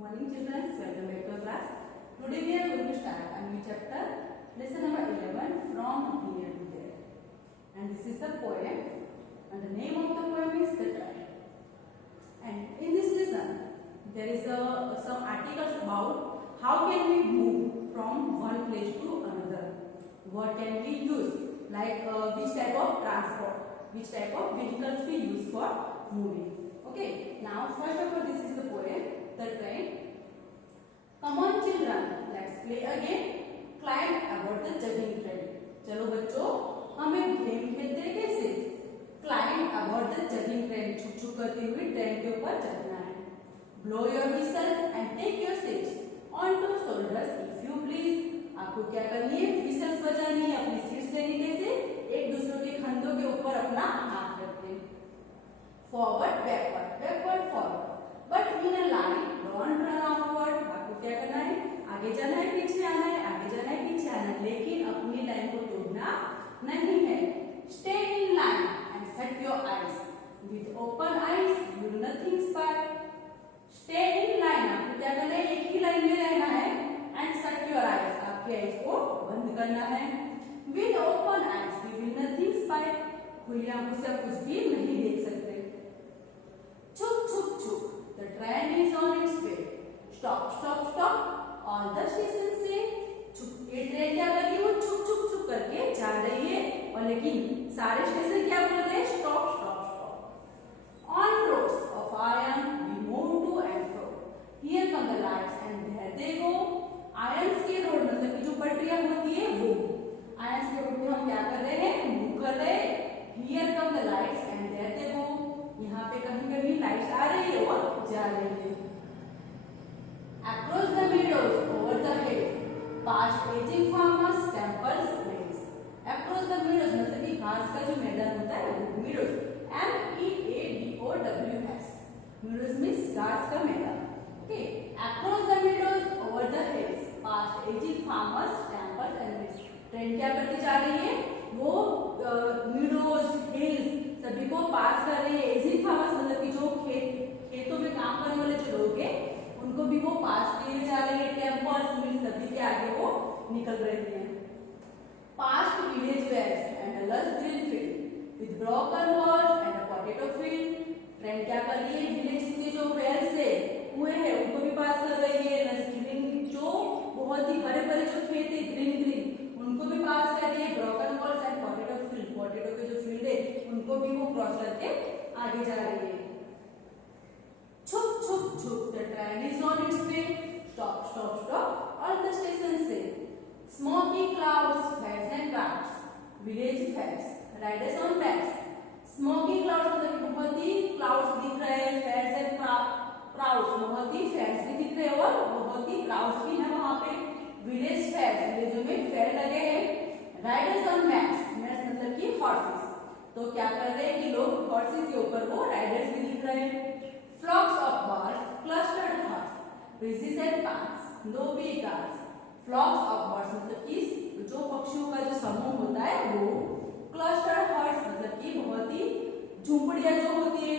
Morning children, welcome back to our class. Today we are going to start a new chapter, lesson number 11, from here to there. And this is the poem, and the name of the poem is The Train. And in this lesson, there is some articles about how can we move from one place to another. What can we use, like which type of transport, which type of vehicles we use for moving. Okay, now first of all, this is the poem, The Train. Come on children, let's play again. Climb aboard the juggling train. चलो बच्चों, हमें गेम खेलते हैं कैसे? Climb aboard the juggling train. छुप छुप करती हुई ट्रेन के ऊपर चढ़ना है. Blow your whistle and take your seats onto shoulders if you please. आपको क्या करनी है? whistles बजानी है, अपनी सीट्स लेनी कैसे? एक दूसरे के कंधों के ऊपर अपना हाथ रखते हैं. Forward, backward, backward, forward. But in a line, don't run outward. आपको क्या करना है? आगे जाना है, पीछे आना है, आगे जाना है, पीछे आना है, लेकिन अपनी लाइन को तोड़ना नहीं है. Stay in line and shut your eyes. With open eyes, you will nothing spy. Stay in line. आपको क्या करना है? एक ही लाइन में रहना है. And shut your eyes. आपके आईज को बंद करना है. With open eyes, you will nothing spy. खुली आंखों से आप कुछ भी नहीं देख सकते. Chuk chuk chuk. The train is on its way. Stop, stop, stop. All the stations say. ये ट्रेन क्या कर रही है? वो छुप छुप छुप करके जा रही है, और लेकिन सारे स्टेशन क्या बोल रहे हैं? Stop stop stop. On roads of iron we move to and fro. Here come the lights and there they go. Iron के रोड मतलब कि जो पटरियां होती है वो. आयरन के रोड में हम क्या कर रहे हैं? मूव कर रहे हैं. Here come the lights and there they go. यहाँ पे कहीं कहीं लाइट्स आ रही है और जा रही है. Across the meadows, over the hills, past aging farmers, temples, ways. Across the meadows मतलब कि घास का जो मैदान होता है वो meadows. meadows. Meadows means घास का मैदान. Okay. Across the meadows, over the hills, past aging farmers, temples and ways. Train क्या करती जा रही है? वो meadows, hills सभी को पास कर रही है. एजिंग फार्मर्स मतलब कि जो खेतों में काम करने वाले जो लोग हैं उनको भी वो पास किए जा रही है. टेम्पल्स मींस सभी के आगे वो निकल रही है. Past village wares and a lush green field with broken walls and a potato field. Train क्या कर रही है? विलेजेस के जो वेयर्स है कुएं हैं उनको भी पास कर रही है. लस ग्रीन जो बहुत ही हरे भरे जो खेत है ग्रीन ग्रीन उनको भी पास कर रही है. Broken walls and potato field, potato के जो फील्ड है उनको भी वो क्रॉस करके आगे जा रही है. छुप छुप छुप. The train is on its way. Stop, stop, stop. All the stations say. Smoky clouds, fairs and crowds. Village fairs. Riders on backs. Smoky clouds मतलब बहुत ही clouds दिख रहे हैं. Fairs and crowds बहुत ही fairs भी दिख रहे हैं और बहुत ही crowds भी है वहाँ पे. Village fairs, विलेजों में फेयर लगे हैं. Riders on backs. मतलब कि horses. तो क्या कर रहे हैं कि लोग हॉर्सेस के ऊपर वो राइडर्स भी दिख रहे हैं. Flocks of birds, clustered hearts, breezes and paths, no big cars. Flocks of birds मतलब कि जो पक्षियों का जो समूह होता है वो. Clustered hearts मतलब कि बहुत ही झुंपड़ियां जो होती है.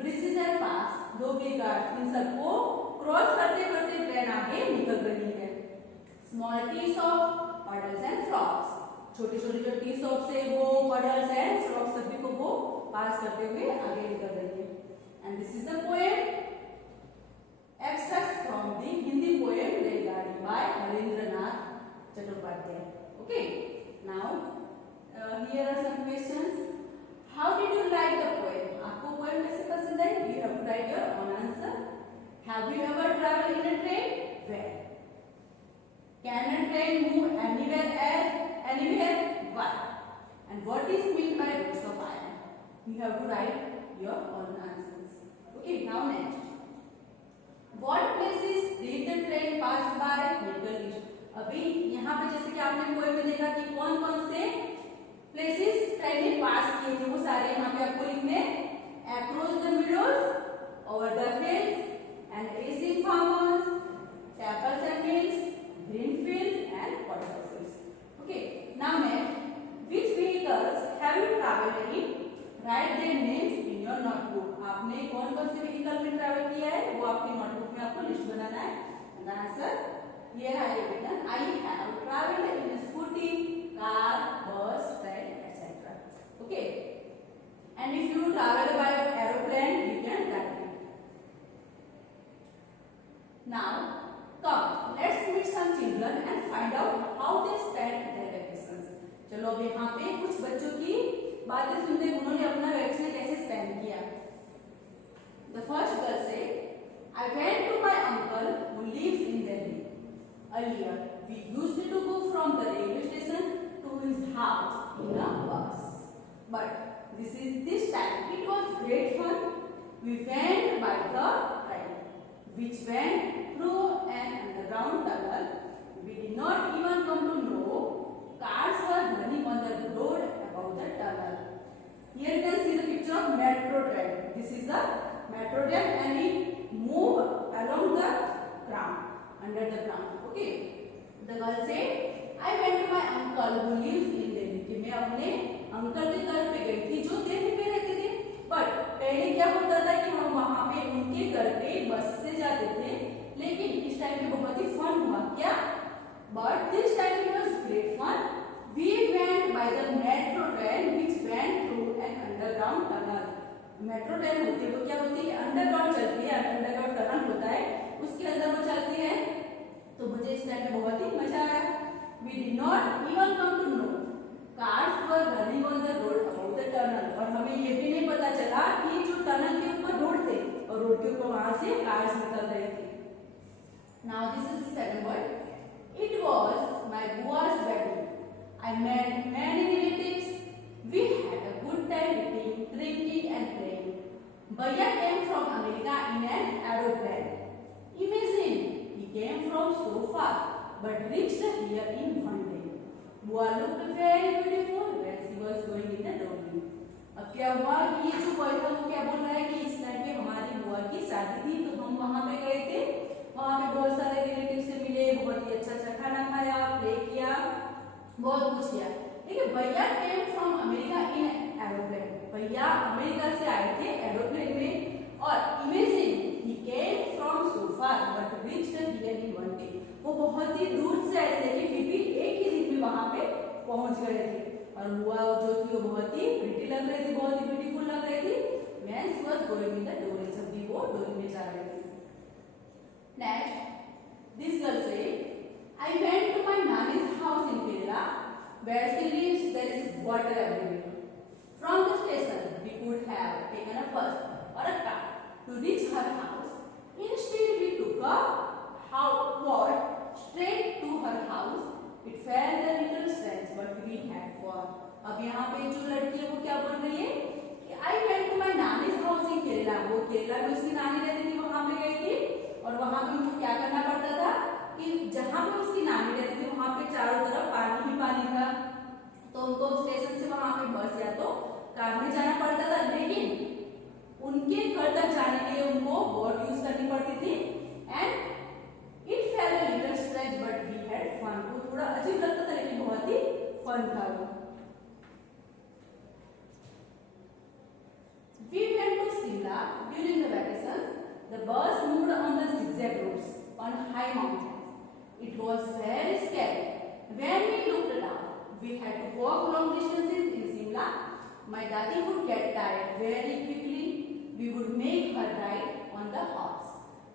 Breezes and paths, no big cars. इन सबको क्रॉस करते करते ट्रेन आगे निकल रही है. Small tea shops, puddles and frogs. छोटे छोटे जो टी शॉप्स है वो puddles and frogs सभी को वो पास करते हुए आगे निकल रही है. And this is the poem extracts from the Hindi poem Reilgadi by Harendranath Chattopadhyay. Okay, now here are some questions. How did you like the poem? आपको poem कैसे पसंद आई? You have to write your own answer. Have you ever traveled in a train? Where? Can a train move anywhere? Why? And what is meant by rods of iron? You have to write your own answers. Okay, now next. What places did the train pass by? Make a list. अभी यहाँ पे जैसे कि आपने पोएम में देखा कि कौन कौन से प्लेसेस ट्रेन ने पास किए थे वो सारे यहाँ पे आपको लिखने. Across the meadows, over the hills, and aging farmers, temples and hills, green fields and potato fields. Okay, now next. Which vehicles have you traveled in? Write their names in your notebook. आपने कौन कौन से व्हीकल में ट्रैवल किया है वो आपकी नोटबुक में आपको लिस्ट बनाना है. And the answer here I have written, I have traveled in a scooty, car, bus, train, etc. Okay. And if you travel by aeroplane, you can write it. Now, come, let's meet some children and find out how they spent their vacations. चलो अब यहाँ पे कुछ बच्चों की बातें सुनते हैं, उन्होंने अपना वैकेशन कैसे स्पेंड किया. The first girl said, I went to my uncle who lives in Delhi. Earlier, we used to go from the railway station to his house in a bus. But this time it was great fun. We went by the train, which went through an underground tunnel. We did not even come to know cars were running on the road above the tunnel. Here you can see the picture of metro train. This is the metro train and it move along the ground, under the ground. Okay. The girl said, I went to my uncle who lives in Delhi. कि मैं अपने अंकल के घर पे गई थी जो दिल्ली में रहते थे. बट पहले क्या होता था कि हम वहाँ पे उनके घर पे बस से जाते थे, लेकिन इस टाइम पे बहुत ही फन हुआ. क्या? But this time it was great fun. We went by the metro train which went through an underground tunnel. Metro train होती है वो क्या होती है, अंडरग्राउंड चलती है, अंडरग्राउंड टनल होता है, उसके अंदर वो चलती है. तो मुझे इस टाइम पे बहुत ही मजा आया. We did not even come to know cars were running on the road above the tunnel. और हमें ये भी नहीं पता चला कि जो टनल के ऊपर रोड थे और रोड के ऊपर वहां से कार्स निकल रहे थे. Now this is the second word. It was my bua's wedding. I met many relatives. We had a good time eating, drinking and playing. Bhaiya came from America in an aeroplane. Imagine, he came from so far but reached here in one day. Bua looked very beautiful when she was going in the dolly. अब क्या हुआ कि ये जो बॉय था वो क्या बोल रहा है कि इस टाइम पे हमारी बुआ की शादी थी, तो हम वहाँ पे गए थे, वहाँ पे बहुत सारे रिलेटिव से मिले, बहुत ही अच्छा अच्छा खाना खाया, प्ले किया, बहुत कुछ किया. लेकिन भैया came from America in aeroplane. भैया अमेरिका से आए थे एरोप्लेन में. और इमेजिन ही came from so far but reached here in one day. वो बहुत ही दूर से आए थे लेकिन फिर भी एक ही दिन में वहां पे पहुंच गए थे. और बुआ जो थी वो बहुत ही प्रिटी लग रही थी, बहुत ही ब्यूटीफुल लग रही थी. When she was going in the डोली, जब भी वो डोली में जा रही थी. नेक्स्ट दिस गर्ल से, I went to my nanny's house in Kerala. Where she lives, there is water everywhere. From the station, we could have taken a bus or a car to reach her house. Instead, we took a walk straight to her house. It felt a little strange, but we had fun. अब यहाँ पे जो लड़की है वो क्या बोल रही है कि I went to my nanny's house in Kerala. वो केरला में उसकी नानी रहती थी, वहाँ पे गई थी. और वहाँ पे उनको क्या करना पड़ता था कि जहाँ पे उसकी नानी रहती थी वहाँ पे चारों तरफ पानी ही पानी था, तो उनको स्टेशन से वहाँ पे बस या तो कार में जाना पड़ता था. लेकिन उनके घर तक जाने के लिए उनको बोट यूज करनी पड़ती थी. And it felt a little strange but we had fun. वो थोड़ा अजीब लगता था लेकिन बहुत ही फन था वो. We went to Shimla during the vacations. The bus moved on the zigzag roads on high mountains. It was very scary. When we looked down, we had to walk long distances in Shimla. My daddy would get tired very quickly. We would make her ride on the horse.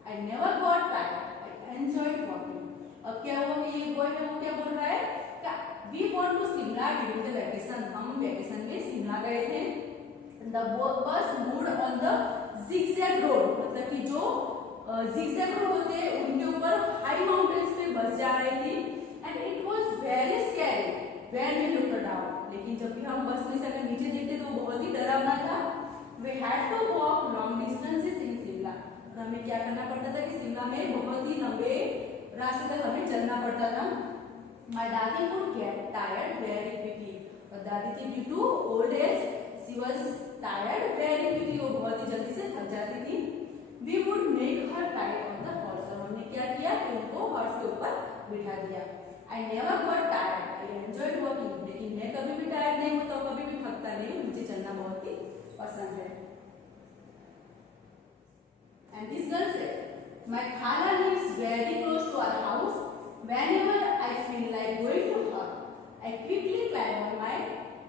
I never got tired. I enjoyed walking. अब क्या हुआ कि ये बॉय है वो क्या बोल रहा है कि we want to Shimla during the vacation. हम वेकेशन में शिमला गए थे. The bus moved on the zigzag road. मतलब कि जो zigzag road होते हैं उनके ऊपर high mountains पे बस जा रही थी. And it was very scary when we looked down. लेकिन जब भी हम बस में से अगर नीचे देखते तो बहुत ही डरावना था. We had to walk long distances in Shimla. और हमें क्या करना पड़ता था कि शिमला में बहुत ही लंबे रास्ते तक हमें चलना पड़ता था. My daddy would get tired very quickly. और दादी थी due to old age, she was tired very quickly. वो बहुत ही जल्दी से थक जाती थी. We would make her ride on the horse. और हमने क्या किया कि उनको हॉर्स के ऊपर बिठा दिया. I never got tired. I enjoyed walking. लेकिन मैं कभी भी टायर्ड नहीं होता, कभी भी थकता नहीं. मुझे चलना बहुत ही पसंद है. And this girl said, My Khala lives very close to our house. Whenever I feel like going to her, I quickly climb on my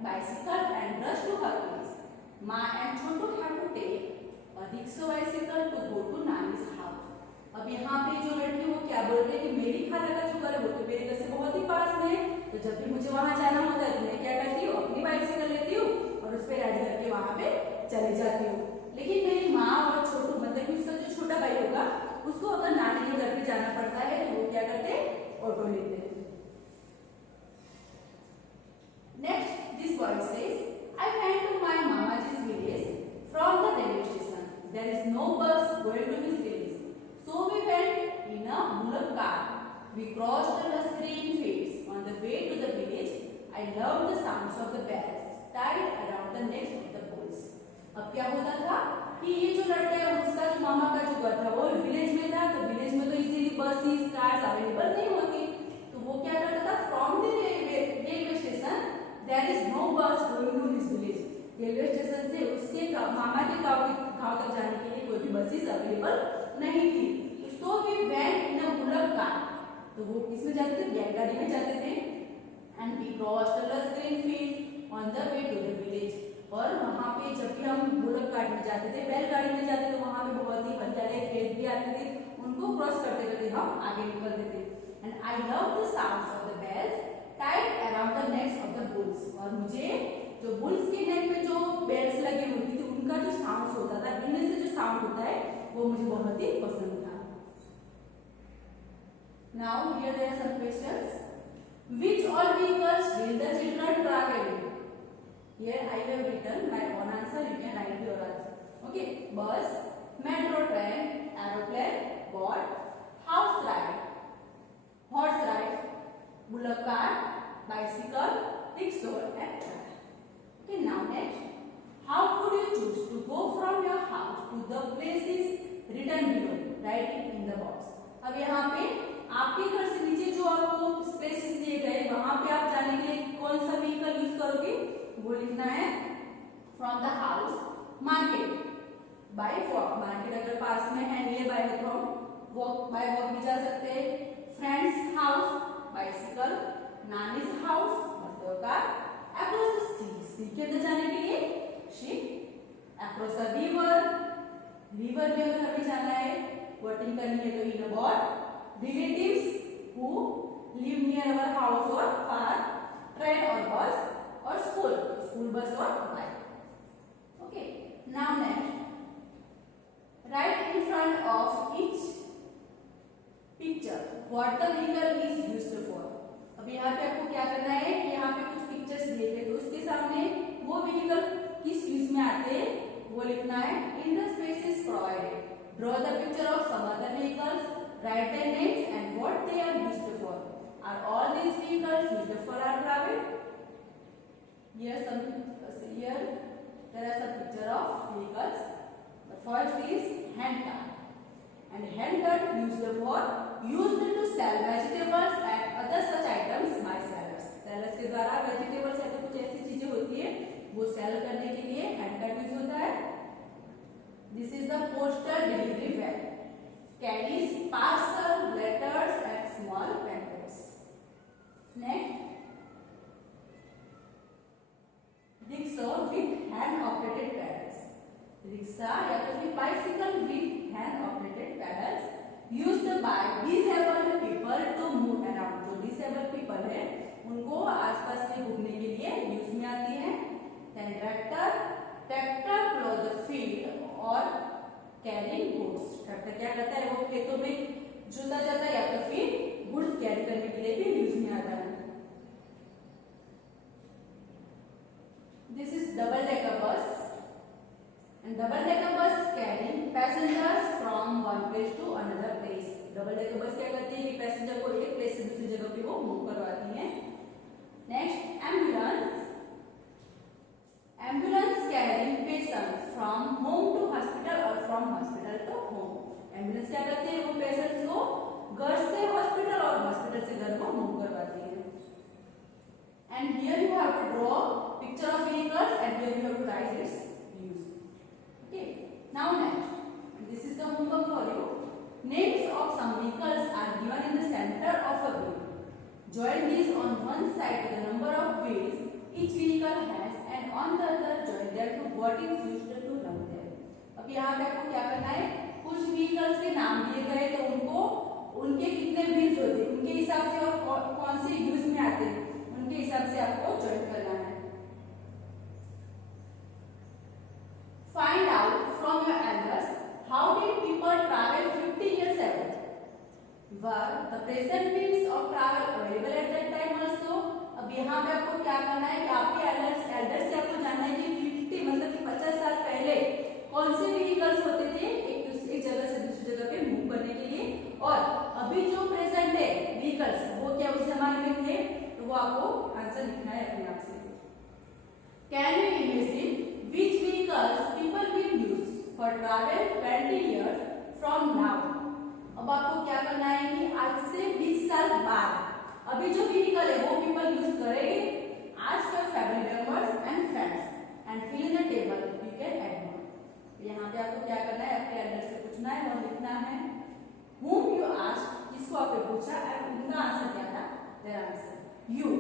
bicycle and rush to her place. Ma and Chotu have to take a rickshaw bicycle to go to Nani's house. अब यहाँ पे जो लड़की वो क्या बोल रही है कि मेरी खाला का जो घर है वो तो मेरे घर से बहुत ही पास में है, तो जब भी मुझे वहाँ जाना होता है तो मैं क्या करती हूँ, अपनी बाइसिकल लेती हूँ और उस पर राइड करके वहाँ पे चले जाती हूँ। लेकिन मेरी माँ और छोटू मतलब कि उसका जो छोटा भाई होगा उसको अगर नानी के घर पे जाना पड़ता है तो वो क्या करते हैं, ऑटो लेते हैं। Next this boy says I went to my मामाजी's village from the railway station. There is no bus going to his village. So we went in a bullock cart. We crossed the lush green fields. On the way to the village, I loved the sounds of the bells tied around the necks of the bulls. अब क्या होता था कि ये जो लड़का है उसका जो मामा का जो घर था वो विलेज में था, तो विलेज में तो इजीली बसेस कार्स अवेलेबल नहीं होती, तो वो क्या करता था, from the railway station there is no bus going to his village. Railway station से उसके मामा के गांव तक जाने के लिए कोई भी बसेस अवेलेबल नहीं थी। So we went in a bullock cart, तो वो किसमें जाते थे, बैलगाड़ी में जाते थे। And we crossed the lush green field on the way to the village, और वहाँ पे जब भी हम बुलक कार्ट में जाते थे, बैलगाड़ी में जाते थे, वहाँ पे बहुत ही हरियाले खेत भी आते थे, उनको क्रॉस करते करते हम आगे निकलते थे। And I love the sounds of the bells tied around the necks of the bulls, और मुझे जो बुल्स के नेक में जो बेल्स लगी होती थी उनका जो साउंड होता था, इनमें से जो साउंड होता है वो मुझे बहुत ही पसंद था। Now here there are some questions. Which all vehicles did the children travel in? Here I have written my own answer, you can write your answer. Okay, bus, metro train, aeroplane, boat, house ride, horse ride, bullock cart, bicycle, rickshaw and car. Okay, now next, how could you choose to go from your house to the places written below? Write it in the box. अब यहाँ पे आपके घर से नीचे जो आपको स्पेसेस दिए गए वहां पे आप जाने के लिए कौन सा व्हीकल यूज करोगे, वो लिखना है from the house, market, bye walk, market अगर पास में है नियर बाय है तो वॉक बाय वॉक भी जा सकते हैं। फ्रेंड्स हाउस, बाइसिकल, नानीज हाउस, मतलब car, across the sea, sea के अंदर जाने के लिए ship, across the river, river में अगर हमें जाना है, बोटिंग करनी है तो in a boat, relatives who live near our house और फार, ट्रेन और बस, और स्कूल, स्कूल बस और bike. Okay, now next, right in front of each picture what the vehicle is used for. अब यहाँ पे आपको क्या करना है कि यहाँ पे कुछ पिक्चर्स दिए थे तो उसके सामने वो व्हीकल किस यूज में आते हैं वो लिखना है। In the spaces provided draw the picture of some other vehicles, write their names and what they are used for. Are all these vehicles used for our travel? Here there are some picture of vehicles. The first is hand cart, and hand cart used to sell vegetables and other such items by sellers. Sellers के द्वारा vegetables या तो कुछ ऐसी चीजें होती है वो सेल करने के लिए hand cart यूज होता है। This is the postal delivery van. Carries parcel, letters and small pamphlets. Next, rickshaw with hand operated pedals, rickshaw या तो फिर bicycle with hand operated pedals used by disabled people to move around. जो disabled people है उनको आसपास में घूमने के लिए यूज में आती है। Then tractor, tractor plough the field और कैरिंग गुड्स, ट्रैक्टर क्या करता है वो खेतों में जोता जाता है या तो फिर गुड्स कैरी करने के लिए भी यूज में आता है। This is double decker bus, and double decker bus carrying passengers from one place to another place. Double decker bus क्या करती है कि पैसेंजर को एक प्लेस से दूसरी जगह पे वो मूव करवाती है। Next, ambulance, ambulance carrying patients from home to hospital और from hospital to home. Ambulance क्या करती है वो पेशेंट्स को घर से हॉस्पिटल और हॉस्पिटल से घर को मूव करवाती है। And here you have to draw picture of vehicles and here you have to write its use. Okay. Now next, this is the homework for you. Name Join these on one side to the number of wheels each vehicle has and on the other join them to what is used to run them. अब यहाँ पे आपको क्या करना है, कुछ व्हीकल्स के नाम दिए गए तो उनको उनके कितने व्हील्स होते हैं उनके हिसाब से और कौन से यूज में आते हैं उनके हिसाब से आपको ज्वाइन करना है. Find out from your elders how did people travel 50 years ago. Were the present means of travel available at that time also. अब यहाँ पे आपको क्या करना है कि आपके एल्डर्स से आपको जानना है कि 50 मतलब कि 50 साल पहले कौन से व्हीकल्स होते थे एक जगह से दूसरी जगह पे मूव करने के लिए, और अभी जो प्रेजेंट है व्हीकल्स वो क्या उस जमाने में थे, तो वो आपको आंसर लिखना है अपने आप से. Can you imagine which vehicles people will use for travel 20 years from now. अब आपको क्या करना है कि आज से 20 साल बाद अभी जो व्हीकल है वो पीपल यूज करेंगे. आज का family members and friends and fill in the table you can add more. यहाँ पे आपको क्या करना है, अपने एल्डर से पूछना है और लिखना है whom you asked, किसको आपने पूछा और उनका आंसर क्या था, their answer you.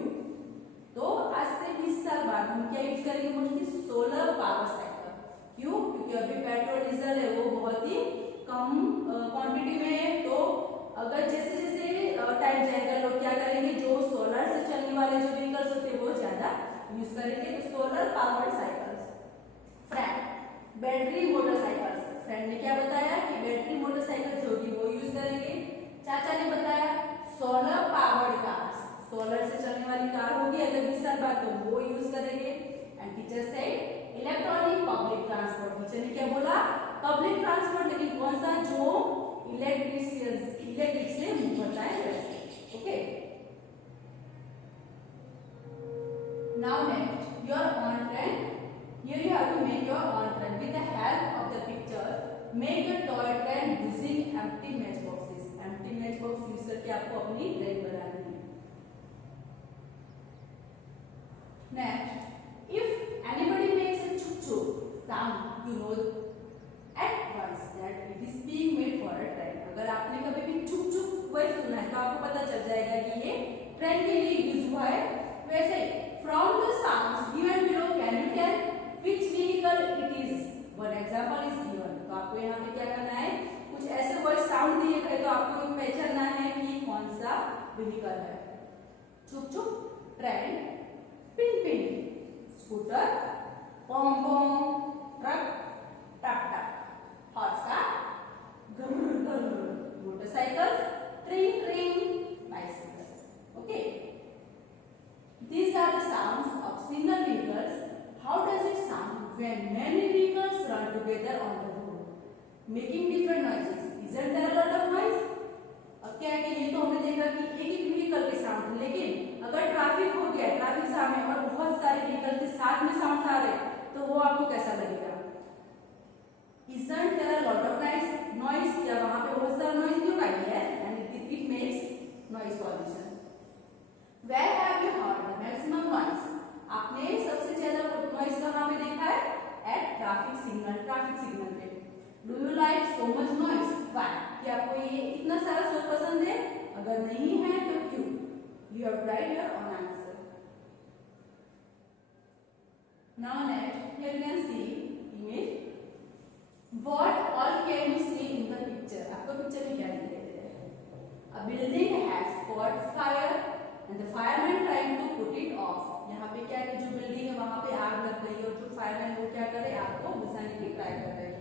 तो आज से 20 साल बाद हम क्या यूज करेंगे, मोस्टली सोलर पावर साइकिल. क्यों, क्योंकि अभी पेट्रोल डीजल है वो बहुत ही कम क्वांटिटी में है, तो अगर जैसे जैसे टाइम जाएगा लोग क्या करेंगे, जो सोलर से चलने वाले जो व्हीकल्स होते हैं वो ज्यादा यूज करेंगे. तो solar powered cycles. Friend battery motorcycles. Friend ने क्या बताया कि बैटरी मोटरसाइकिल जो होगी वो यूज करेंगे. चाचा ने बताया सोलर पावर्ड कार्स, सोलर से चलने वाली कार होगी अगर 20 साल बाद तो वो यूज करेंगे. एंड टीचर से इलेक्ट्रॉनिक पब्लिक ट्रांसपोर्ट. टीचर ने क्या बोला, पब्लिक ट्रांसपोर्ट, लेकिन कौन सा, जो इलेक्ट्रिक से मूव होता है वैसे. Okay, now next your own train. Here you have to make your own train with the help of the picture. Make a toy train using empty match boxes. Empty match box use करके आपको अपनी ट्रेन बनानी है. Next, if anybody makes a chuk chuk sound, you know at once that it is being made for a train. अगर आपने कभी भी चुक चुक वर्ड सुना है तो आपको पता चल जाएगा कि ये ट्रेन के लिए यूज हुआ है. वैसे from the sounds given below, can you tell which vehicle it is? One example is given. तो आपको यहाँ पे क्या करना है, कुछ ऐसे वर्ड साउंड दिए गए तो आपको पहचानना है कि कौन सा व्हीकल है. चुक चुक, ट्रेन. पिन पिन, स्कूटर. पॉम पॉम, ट्रक. टप टप, हॉर्स कार. घुर घुर, मोटरसाइकिल्स. ट्रिंग ट्रिंग, bicycles. Okay, these are the sounds of single vehicles. How does it sound when many vehicles run together on the road, making different noises? Isn't there a lot of noise? अब क्या है कि ये तो हमने देखा कि एक एक व्हीकल के साउंड, लेकिन अगर ट्रैफिक हो गया, ट्रैफिक जाम है और बहुत सारे व्हीकल के साथ में साउंड आ रहे तो वो आपको कैसा लगेगा? Isn't there a lot of noise? क्या वहां पे बहुत सारा नॉइज नहीं होगा? Yes, and it makes noise pollution. Where have you heard the maximum noise? आपने सबसे ज्यादा नॉइज कहाँ पे देखा है? At traffic signal पे. Do you like so much noise? Why? क्या आपको ये इतना सारा शोर पसंद है? अगर नहीं है तो क्यों? You have to write your own answer. Now next, here you can see image. What all can you see in the picture? आपको पिक्चर में क्या दिखाई दे रहा है? A building has caught fire and the fireman trying to put it off. यहाँ पे क्या है कि जो बिल्डिंग है वहां पे आग लग गई और जो फायरमैन वो क्या करे, आग को बुझाने की ट्राई कर रहे हैं.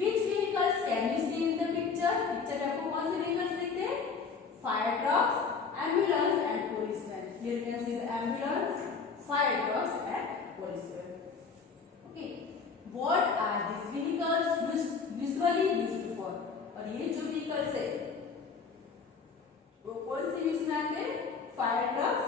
Which vehicles can you see in the picture? Picture में आपको कौन से व्हीकल्स दिखते हैं? Fire trucks, ambulance and policemen. Here you can see the ambulance, fire trucks and policemen. Okay. What are these vehicles usually used for? और ये जो vehicles है वो कौन से यूज में आते हैं? Fire trucks,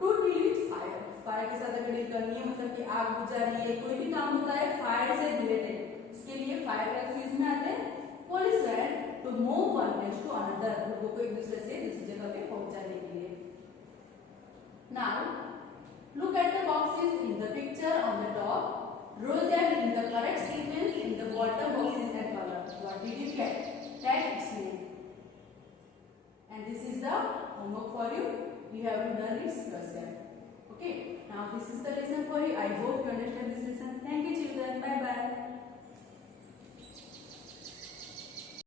to deal with fire. Fire के साथ अगर डील करनी है, मतलब कि आग बुझा रही है, कोई भी काम होता है फायर से रिलेटेड, उसके लिए फायर ट्रक्स यूज में आते हैं. Police van, to move one place to another, लोगों को एक दूसरे से दूसरी जगह पे पहुंचाने के लिए. Now look at the boxes in the picture on the top. Roll them in the correct sequence in the bottom boxes and color. What did you get? Tag its name. And this is the homework for you. You have to done it yourself. Okay. Now this is the lesson for you. I hope you understand this